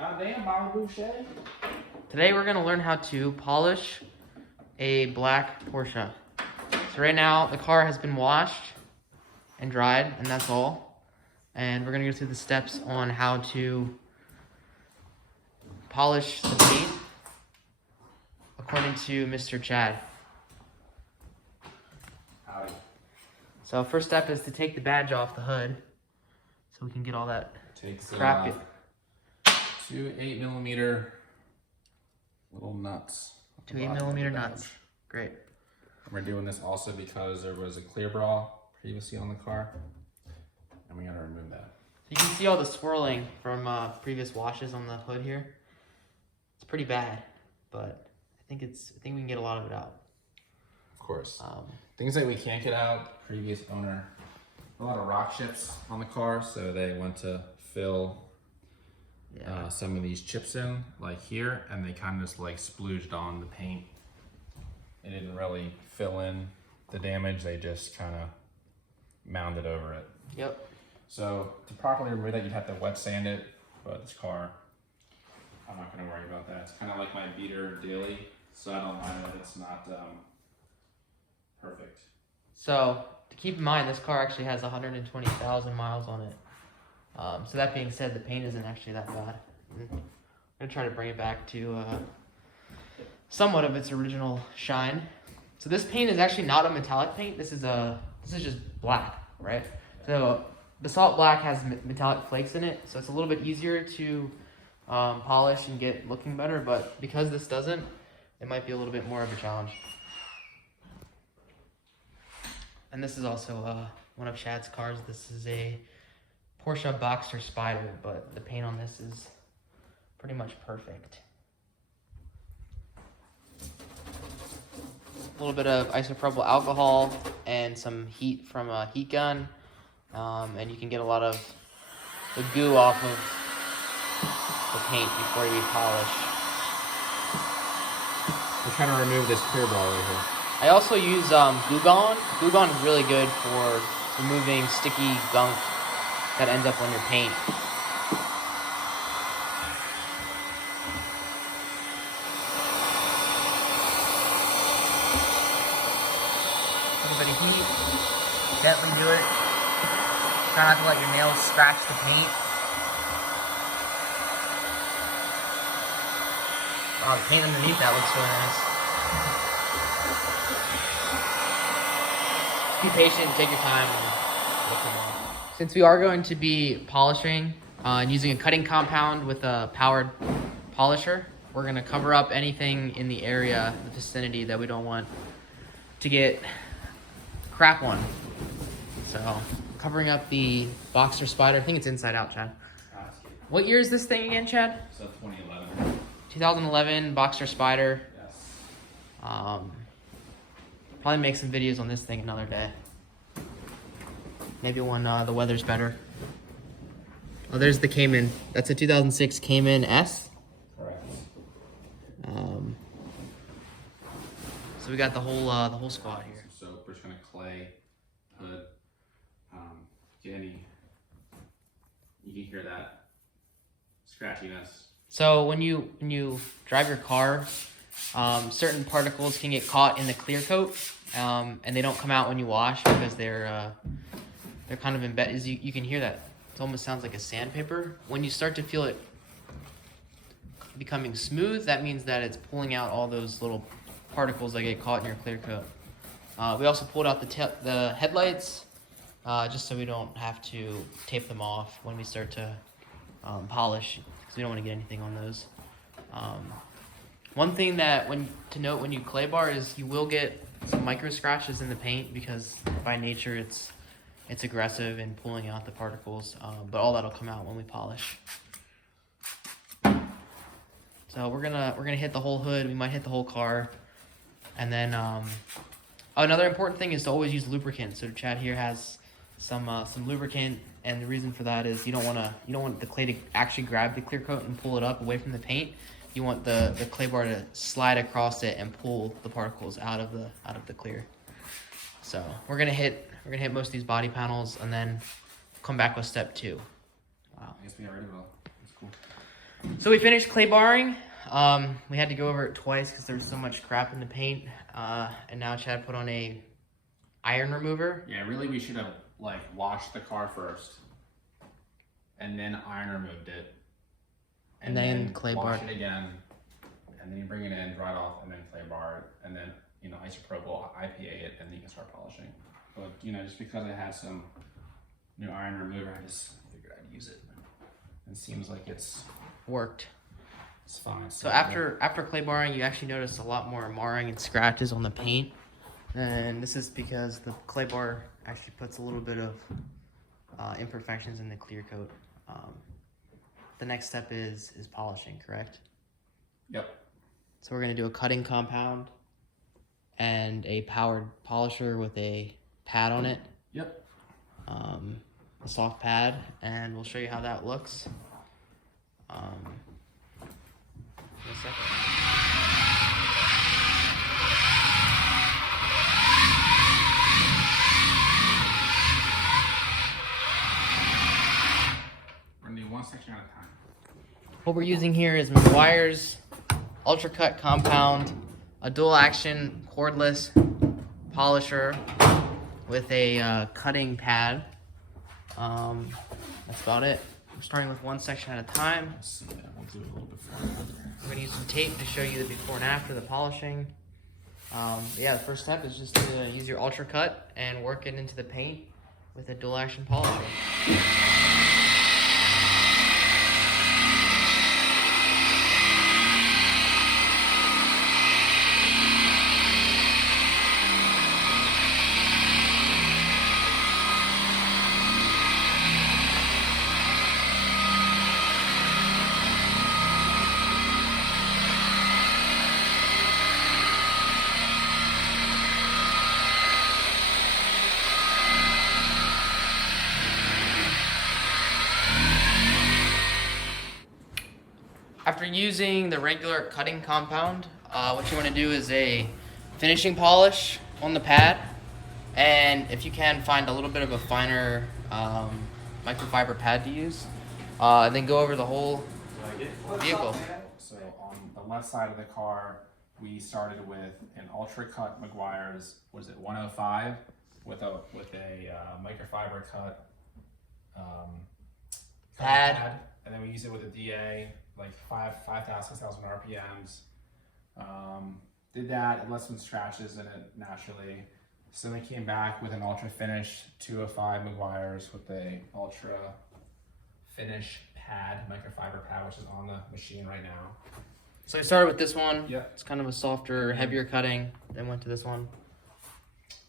Goddamn, Bobby Boucher. Today we're gonna learn how to polish a black Porsche. So right now the car has been washed and dried, and that's all. And we're gonna go through the steps on how to polish the paint according to Mr. Chad. Howdy. So first step is to take the badge off the hood so we can get all that Takes crap. 2 8mm little nuts. 2 8mm nuts. Great. And we're doing this also because there was a clear bra previously on the car, and we gotta remove that. You can see all the swirling from previous washes on the hood here. It's pretty bad, but I think we can get a lot of it out. Of course. Things that we can't get out, previous owner, a lot of rock chips on the car, so they went to fill some of these chips in, like here, and they kind of just like splooged on the paint. They didn't really fill in the damage, they just kind of mounded over it. Yep. So to properly remove that, you'd have to wet sand it, but this car, I'm not gonna worry about that. It's kind of like my beater daily, so I don't mind that it's not perfect. So to keep in mind, this car actually has 120,000 miles on it. So that being said, the paint isn't actually that bad. I'm gonna try to bring it back to somewhat of its original shine. So this paint is actually not a metallic paint. This is just black, right? So the salt black has metallic flakes in it, so it's a little bit easier to polish and get looking better. But because this doesn't, it might be a little bit more of a challenge. And this is also one of Chad's cars. This is a Porsche Boxster Spider, but the paint on this is pretty much perfect. A little bit of isopropyl alcohol and some heat from a heat gun, and you can get a lot of the goo off of the paint before you polish. We're trying to remove this clear ball right here. I also use Goo Gone. Goo Gone is really good for removing sticky gunk that ends up on your paint. A little bit of heat, gently do it. Try not to let your nails scratch the paint. Oh, the paint underneath that looks really nice. Be patient, take your time, and look them off. Since we are going to be polishing and using a cutting compound with a powered polisher, we're going to cover up anything in the area, the vicinity that we don't want to get crap on. So, covering up the Boxster Spider. I think it's inside out, Chad. What year is this thing again, Chad? So 2011. 2011 Boxster Spider. Yes. Probably make some videos on this thing another day. Maybe when the weather's better. Oh, there's the Cayman. That's a 2006 Cayman S. Correct. So we got the whole squad here. So we're just gonna clay hood. Get any? You can hear that scratchiness. So when you drive your car, certain particles can get caught in the clear coat, and they don't come out when you wash because they're kind of embedded. You can hear that. It almost sounds like a sandpaper. When you start to feel it becoming smooth, that means that it's pulling out all those little particles that get caught in your clear coat. We also pulled out the headlights just so we don't have to tape them off when we start to polish, because we don't want to get anything on those. One thing to note when you clay bar is you will get some micro scratches in the paint because by nature it's aggressive in pulling out the particles, but all that'll come out when we polish. So we're gonna hit the whole hood. We might hit the whole car, and then another important thing is to always use lubricant. So Chad here has some lubricant, and the reason for that is you don't want the clay to actually grab the clear coat and pull it up away from the paint. You want the clay bar to slide across it and pull the particles out of the clear. So we're gonna hit most of these body panels and then come back with step 2. Wow. I guess we got ready well. That's cool. So we finished clay barring. We had to go over it twice because there was so much crap in the paint. And now Chad put on a iron remover. Yeah, really we should have like washed the car first and then iron removed it. And then clay bar wash it again. And then you bring it in, dry it off, and then clay bar it, and then isopropyl IPA it, and then you can start polishing. But just because it has some new iron remover, I just figured I'd use it. It seems like it's worked. It's fine. So after clay barring, you actually notice a lot more marring and scratches on the paint, and this is because the clay bar actually puts a little bit of imperfections in the clear coat. The next step is polishing, correct? Yep. So we're going to do a cutting compound and a powered polisher with a pad on it. Yep. A soft pad, and we'll show you how that looks in a second. We're going to do one section at a time. What we're using here is McGuire's Ultra Cut Compound, a dual action cordless polisher with a cutting pad. That's about it. We're starting with one section at a time. Let's see, we'll do it a little bit further. We're going to use some tape to show you the before and after the polishing. Yeah, the first step is just to use your Ultra Cut and work it into the paint with a dual action polisher. After using the regular cutting compound, what you want to do is a finishing polish on the pad, and if you can, find a little bit of a finer microfiber pad to use, and then go over the whole vehicle. So on the left side of the car, we started with an Ultra Cut McGuire's, 105 with a microfiber cut Pad. and then we use it with a DA, like 5,000, 6,000 RPMs. Did that, it left some scratches in it naturally. So then we came back with an Ultra Finish 205 McGuire's with a Ultra Finish pad, microfiber pad, which is on the machine right now. So we started with this one. Yeah. It's kind of a softer, heavier cutting, then went to this one.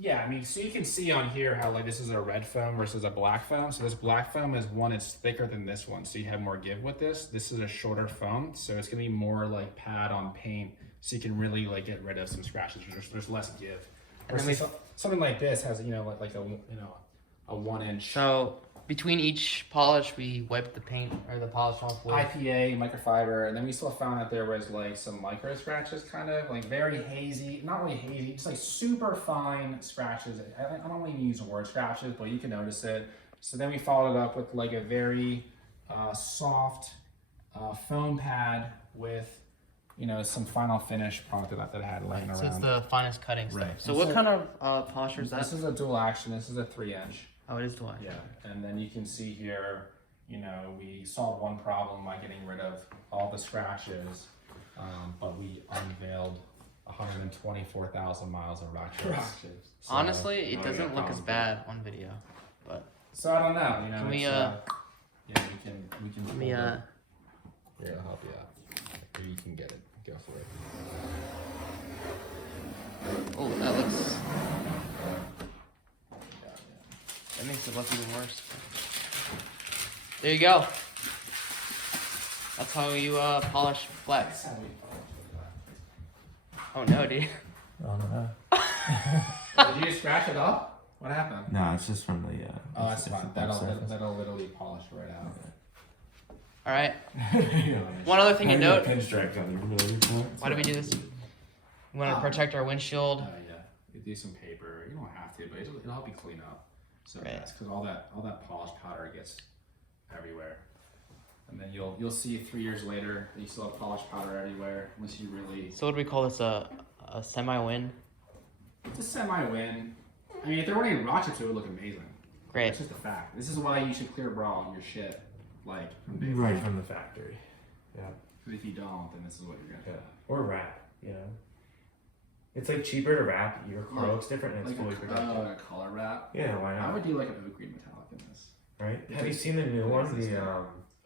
Yeah, I mean, so you can see on here how like this is a red foam versus a black foam. So this black foam is it's thicker than this one, so you have more give with this. This is a shorter foam, so it's gonna be more like pad on paint, so you can really like get rid of some scratches. There's less give. Versus something like this has like a 1 inch. So between each polish, we wiped the paint or the polish off with IPA, microfiber, and then we still found that there was like some micro scratches, kind of like very hazy, not really hazy, just like super fine scratches. I don't even use the word scratches, but you can notice it. So then we followed it up with like a very soft foam pad with some final finish product that I had laying around. So it's the finest cutting stuff. Right. So what kind of polisher is that? This is a dual action. This is a 3-inch. Oh, it is dual action. Yeah, and then you can see here, we solved one problem by getting rid of all the scratches, but we unveiled 124,000 miles of rock chips. So, honestly, it doesn't look as bad on video, but. So I don't know, Can we yeah, we can. Let me Here, I'll help you out. Maybe you can get it. Go for it. Oh, that looks. That makes it look even worse. There you go. That's how you polish flex. Oh no, dude. Oh no. Did you scratch it up? What happened? No, it's just from the. Oh, that's fine. That'll literally polish right out. All right. One other thing to note. Pinstripe on your Why do we do this? We want to protect our windshield. Yeah. You do some paper. You don't have to, but it'll help you clean up. So Right. that's because all that polished powder gets everywhere. And then you'll see 3 years later that you still have polished powder everywhere, unless you really. So what do we call this? A semi-win? It's a semi-win. I mean, if there weren't any rock chips, it would look amazing. Great. That's just a fact. This is why you should clear brawl your shit, like from day Right one. from the factory. Yeah. Because if you don't, then this is what you're gonna Yeah. Or wrap, you know. It's like cheaper to wrap. Your car Like- looks different and it's fully protected. like a color wrap. Yeah, why I not? would do like an oak green metallic in this. Right? It Have you takes- seen the new it one? exists The now.